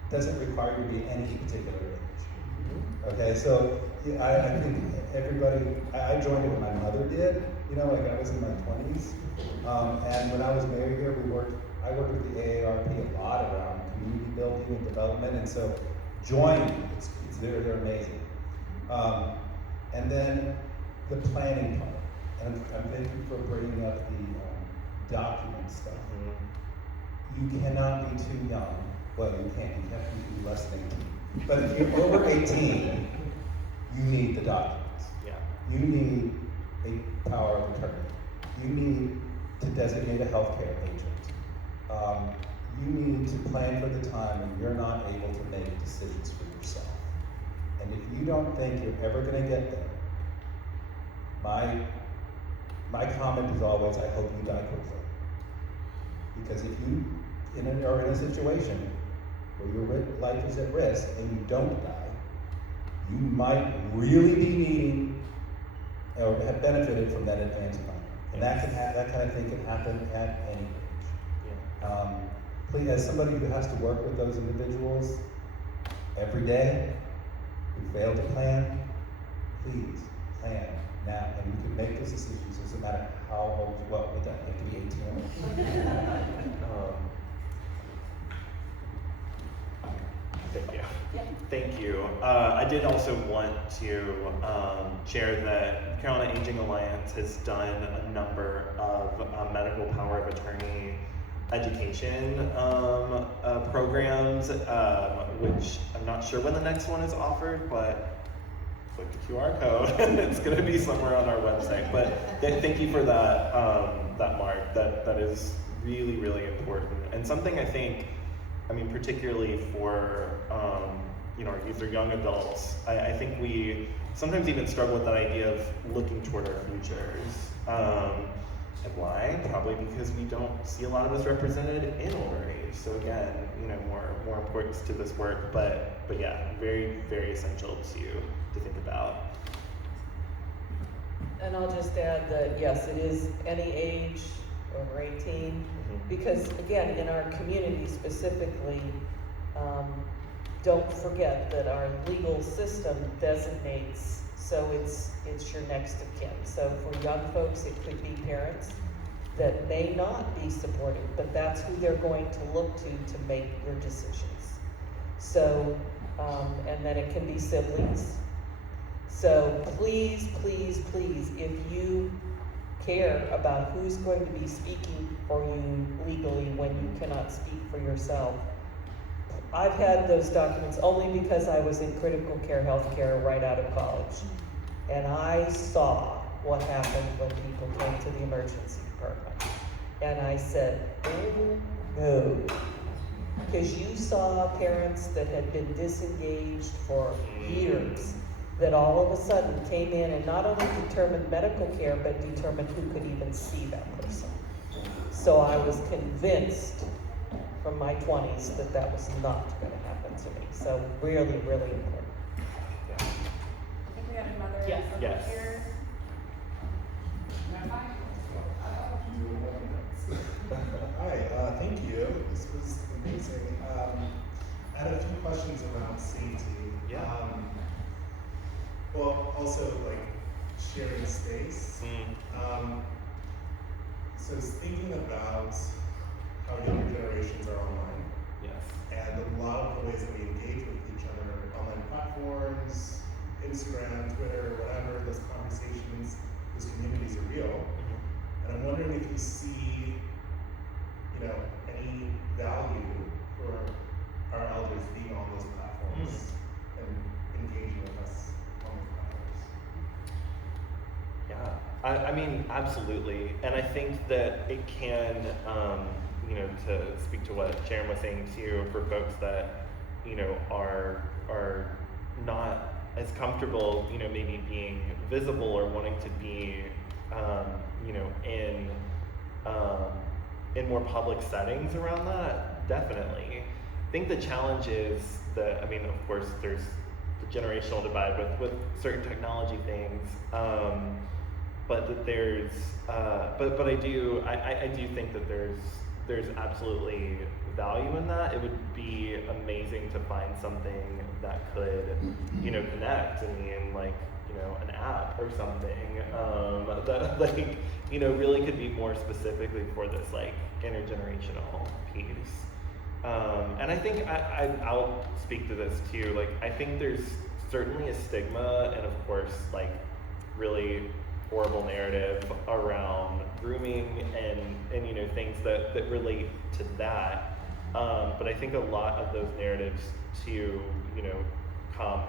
doesn't require you to be any particular age. Okay, so I think everybody, I joined it when my mother did, I was in my 20s. And when I was married here, I worked with the AARP a lot around community building and development, and so join, they're amazing. And then the planning part. And thank you for bringing up the document stuff. You cannot be too young. Well, you can't. You have to be less than 18. But if you're over 18, you need the documents. Yeah. You need a power of attorney. You need to designate a healthcare agent. You need to plan for the time when you're not able to make decisions for yourself. And if you don't think you're ever going to get there, my comment is always, I hope you die quickly. Because if you are in a situation where your life is at risk and you don't die, you might really be needing or have benefited from that advance plan. And that kind of thing can happen at any age. Please, as somebody who has to work with those individuals every day, who fail to plan, please plan now, and you can make those decisions. It doesn't matter how old, well, it doesn't have to be 18 Thank you. Thank you. I did also want to share that Carolina Aging Alliance has done a number of medical power of attorney education programs, which I'm not sure when the next one is offered, but click the QR code and it's going to be somewhere on our website. But thank you for that, Mark. That is really, really important, and something I think, particularly for our youth or young adults, I think we sometimes even struggle with that idea of looking toward our futures. And why? Probably because we don't see a lot of us represented in older age. So again, more importance to this work, but yeah, very, very essential to think about. And I'll just add that, yes, it is any age over 18, because again, in our community specifically, don't forget that our legal system designates, so it's your next of kin. So for young folks, it could be parents that may not be supportive, but that's who they're going to look to make your decisions. So, and then it can be siblings. So please, please, please, if you care about who's going to be speaking for you legally when you cannot speak for yourself, I've had those documents only because I was in critical care healthcare right out of college. And I saw what happened when people came to the emergency department. And I said, oh no. Because you saw parents that had been disengaged for years, that all of a sudden came in and not only determined medical care, but determined who could even see that person. So I was convinced from my 20s that that was not going to happen to me. So really, really important. I think we had another Yes. over Yes. here. Hi, thank you. This was amazing. I had a few questions around safety. Yeah. Well, also like sharing space. So I was thinking about how younger generations are online, Yes. and a lot of the ways that we engage with each other, online platforms, Instagram, Twitter, whatever, those conversations, those communities are real. And I'm wondering if you see, any value for our elders being on those platforms and engaging with us on those platforms. Yeah, I mean, absolutely. And I think that it can, to speak to what Sharon was saying too, for folks that, are not as comfortable, maybe being visible or wanting to be, in more public settings around that, definitely. I think the challenge is that, of course, there's the generational divide with certain technology things, but that there's, but I do think that there's absolutely value in that. It would be amazing to find something that could, connect. An app or something that really could be more specifically for this intergenerational piece. And I think I'll speak to this too. I think there's certainly a stigma and of course really horrible narrative around grooming and things that relate to that. But I think a lot of those narratives too come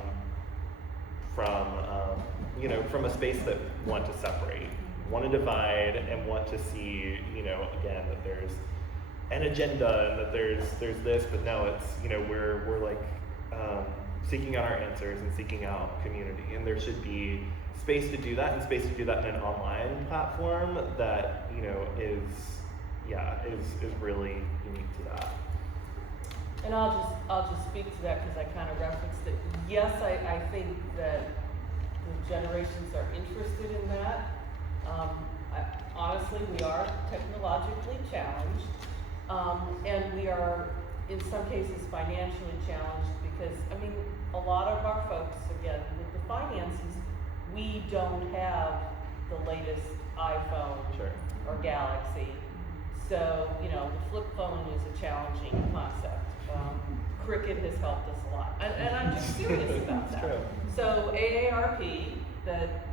from a space that want to separate, want to divide, and want to see, again, that there's an agenda and that there's this, but no, it's, we're seeking out our answers and seeking out community, and there should be space to do that, and space to do that in an online platform that, is really unique to that. And I'll just speak to that because I kind of referenced it. Yes, I think that the generations are interested in that. Honestly, we are technologically challenged, and we are, in some cases, financially challenged because, a lot of our folks, again, with the finances, we don't have the latest iPhone or Galaxy. So, the flip phone is a challenging concept. Cricket has helped us a lot, and I'm just serious about that. True. So AARP that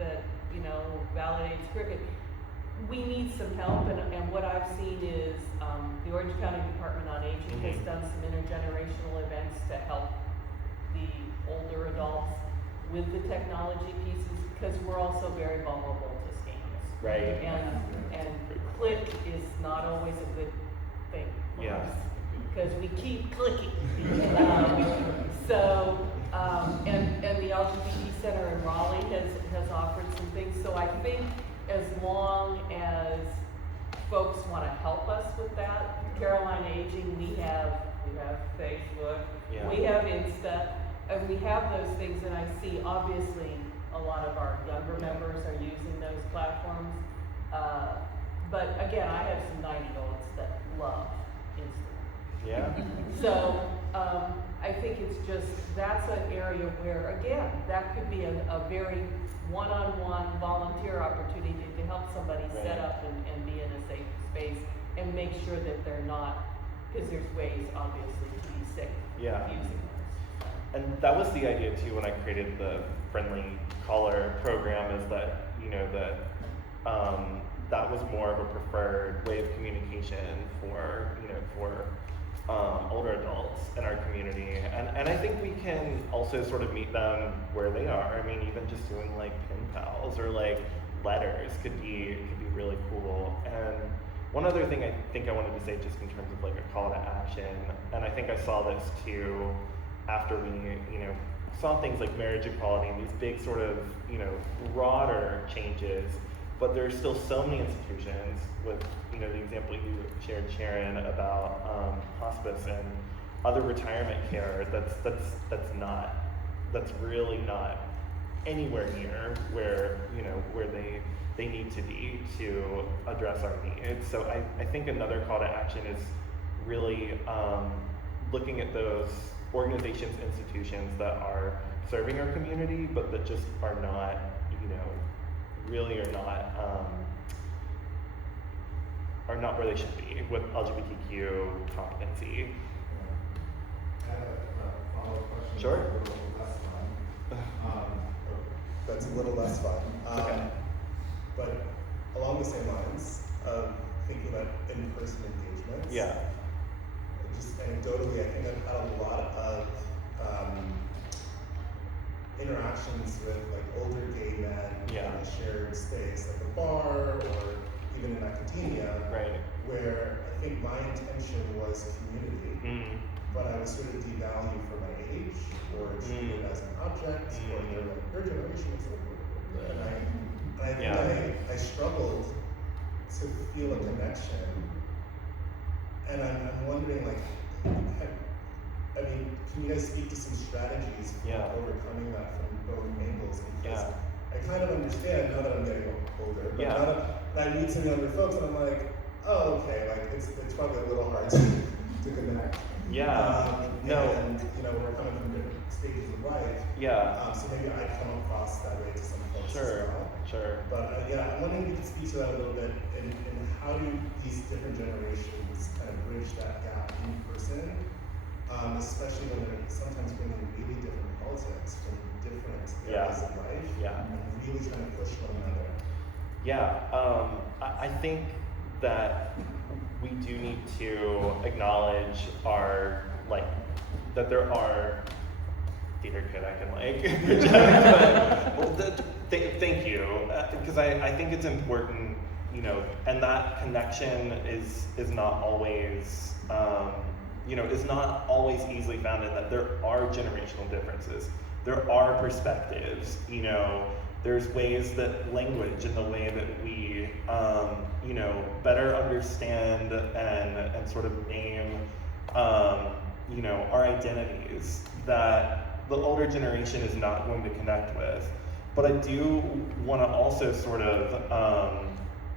validates cricket. We need some help, and what I've seen is the Orange County Department on Aging has done some intergenerational events to help the older adults with the technology pieces because we're also very vulnerable to scams. Right. And click is not always a good thing for us. Because we keep clicking. And the LGBT Center in Raleigh has offered some things. So I think as long as folks want to help us with that, Carolina Aging, we have Facebook, we have Insta, and we have those things. And I see obviously a lot of our younger members are using those platforms. again, I have some 90-year-olds that love Instagram. Yeah. So, I think it's just, that's an area where, again, that could be a very one-on-one volunteer opportunity to help somebody set Right. up and be in a safe space and make sure that they're not, because there's ways, obviously, to be safe Yeah. using those. And that was the idea too when I created the Friendly Caller program, is that, you know, that was more of a preferred way of communication for, you know, for older adults in our community. And I think we can also sort of meet them where they are. I mean, even just doing like pen pals or like letters could be really cool. And one other thing I think I wanted to say, just in terms of like a call to action, and I think I saw this too after we, you know, saw things like marriage equality and these big sort of, you know, broader changes, but there's still so many institutions with, you know, the example you shared, Sharon, about hospice and other retirement care that's really not anywhere near where, you know, where they need to be to address our needs. So I think another call to action is really looking at those organizations, institutions that are serving our community, but that just are not, you know, really are not where they should be with LGBTQ competency. I have a follow-up question. Sure. A little less fun. That's a little less fun. Okay. But along the same lines of thinking about in-person engagements. Yeah. Just anecdotally, I think I've had a lot of interactions with like older gay men Yeah. in a shared space, like a bar or even in academia, Right. where I think my intention was community, Mm. but I was sort of devalued for my age or treated as an object, or they're like, your generation is like, and I think Yeah. I struggled to feel a connection, and I'm wondering, like, I mean, can you guys speak to some strategies for Yeah. overcoming that from both angles? Because Yeah. I kind of understand now that I'm getting older, but Yeah. now that I meet some younger folks, and I'm like, oh, okay, like it's probably a little hard to connect. Yeah. No. And you know, we're coming from different stages of life. Yeah. So maybe I come across that way to some folks Sure. as well. Sure. But yeah, I'm wondering if you could speak to that a little bit, and how do these different generations kind of bridge that gap in person, especially when they're sometimes bringing really different politics from different areas of life, Yeah. and really trying to push one another. Yeah, I think that we do need to acknowledge our, like, that there are theater kid I can like project, but thank you, because I think it's important, you know, and that connection is not always, you know, is not always easily found, in that there are generational differences. There are perspectives, you know, there's ways that language and the way that we, you know, better understand and sort of name, you know, our identities that the older generation is not going to connect with. But I do want to also sort of,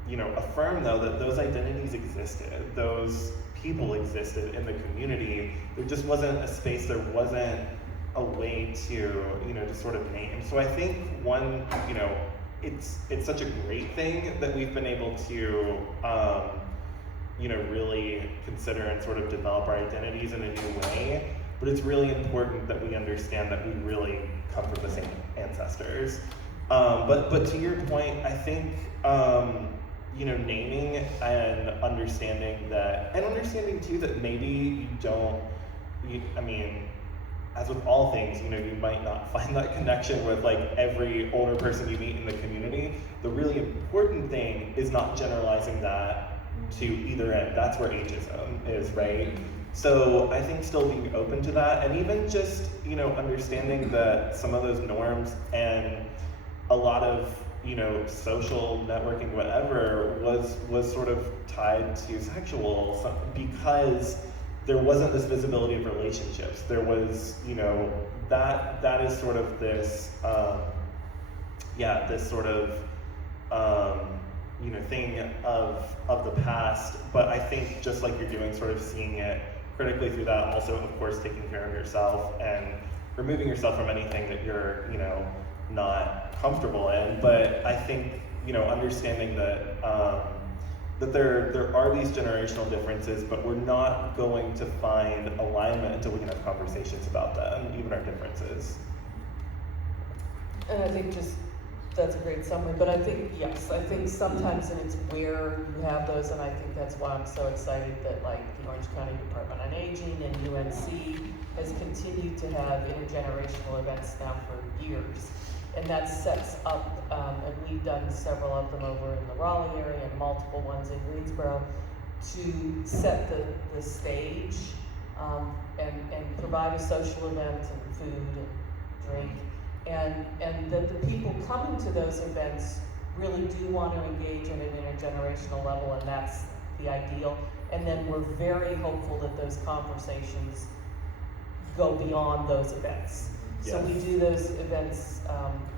you know, affirm though that those identities existed, those people existed in the community. There just wasn't a space, there wasn't a way to, you know, to sort of name. So I think one, you know, it's such a great thing that we've been able to, you know, really consider and sort of develop our identities in a new way. But it's really important that we understand that we really come from the same ancestors. But to your point, I think, you know, naming and understanding that, and understanding too that maybe you don't, I mean, as with all things, you know, you might not find that connection with like every older person you meet in the community. The really important thing is not generalizing that to either end. That's where ageism is, right? So I think still being open to that, and even just, you know, understanding that some of those norms and a lot of, you know, social networking, whatever, was sort of tied to sexual, because there wasn't this visibility of relationships. There was, you know, that is sort of this, yeah, this sort of, thing of the past. But I think just like you're doing, sort of seeing it critically through that, also of course taking care of yourself and removing yourself from anything that you're not comfortable in. But I think understanding that that there are these generational differences, but we're not going to find alignment until we can have conversations about them, even our differences. And I think that's a great summary, but I think sometimes, and it's where you have those, and I think that's why I'm so excited that like the Orange County Department on Aging and UNC has continued to have intergenerational events now for years. And that sets up, and we've done several of them over in the Raleigh area and multiple ones in Greensboro, to set the stage and provide a social event and food and drink. And that the people coming to those events really do want to engage in an intergenerational level, and that's the ideal. And then we're very hopeful that those conversations go beyond those events. So we do those events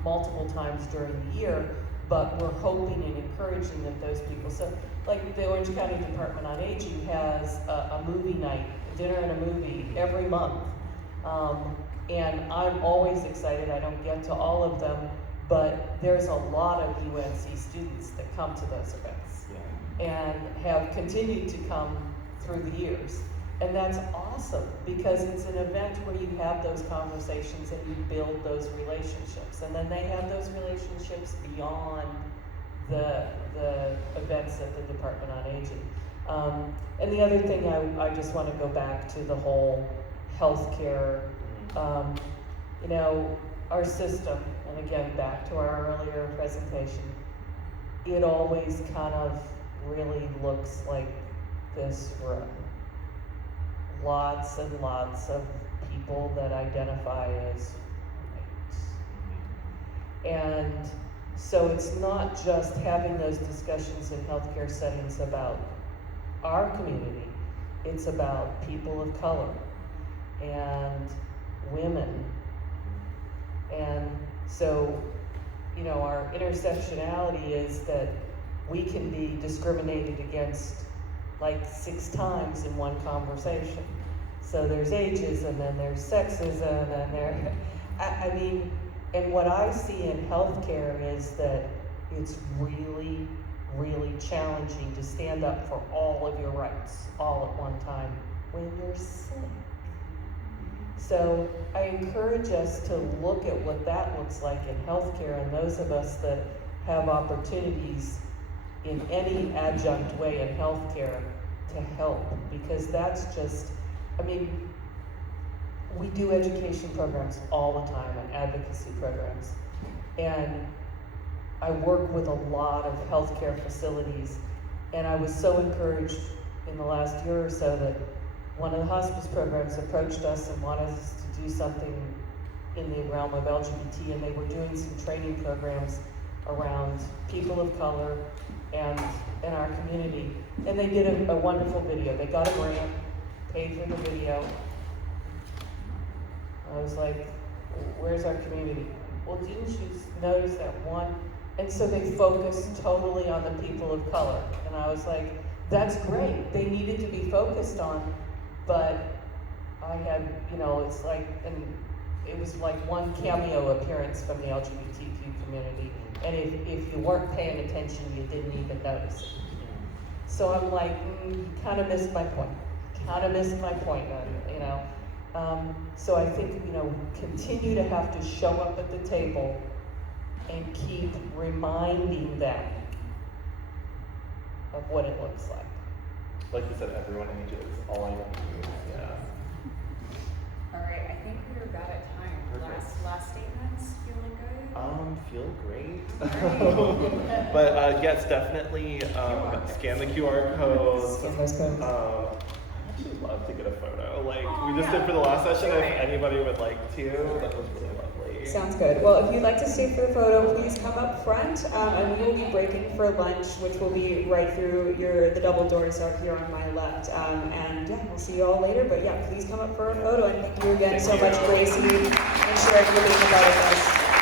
multiple times during the year, but we're hoping and encouraging that those people, so like the Orange County Department on Aging has a movie night, a dinner and a movie every month. And I'm always excited. I don't get to all of them, but there's a lot of UNC students that come to those events and have continued to come through the years. And that's awesome, because it's an event where you have those conversations and you build those relationships. And then they have those relationships beyond the events at the Department on Aging. And the other thing I just want to go back to the whole healthcare. Our system, and again, back to our earlier presentation, it always kind of really looks like this room. Lots and lots of people that identify as white. And so it's not just having those discussions in healthcare settings about our community, it's about people of color and women. And so, our intersectionality is that we can be discriminated against like 6 times in one conversation. So there's ageism, and there's sexism, and and what I see in healthcare is that it's really, really challenging to stand up for all of your rights all at one time when you're sick. So I encourage us to look at what that looks like in healthcare, and those of us that have opportunities in any adjunct way in healthcare to help, because that's just, we do education programs all the time and advocacy programs. And I work with a lot of healthcare facilities, and I was so encouraged in the last year or so that one of the hospice programs approached us and wanted us to do something in the realm of LGBT, and they were doing some training programs around people of color and in our community. And they did a wonderful video. They got a grant, paid for the video. I was like, where's our community? Well, didn't you notice that one? And so they focused totally on the people of color. And I was like, that's great. They needed to be focused on, but I had, it's like, and it was like one cameo appearance from the LGBTQ community. And if you weren't paying attention, you didn't even notice it. So I'm like, you kind of missed my point. So I think, continue to have to show up at the table and keep reminding them of what it looks like. Like you said, everyone ages. All I know is, All right, I think we're about at time. Perfect. Last statements, feeling good? Feel great. Great. But yes, definitely scan the QR codes. Scan those codes. I'd actually love to get a photo, like Oh, we just yeah. did for the last session. Sure. If anybody would like to, that was really lovely. Sounds good. Well, if you'd like to stay for the photo, please come up front, and we will be breaking for lunch, which will be right through the double doors are here on my left. And yeah, we'll see you all later. But yeah, please come up for a photo. And thank you again so much, Gracie, and sharing your being a part of us.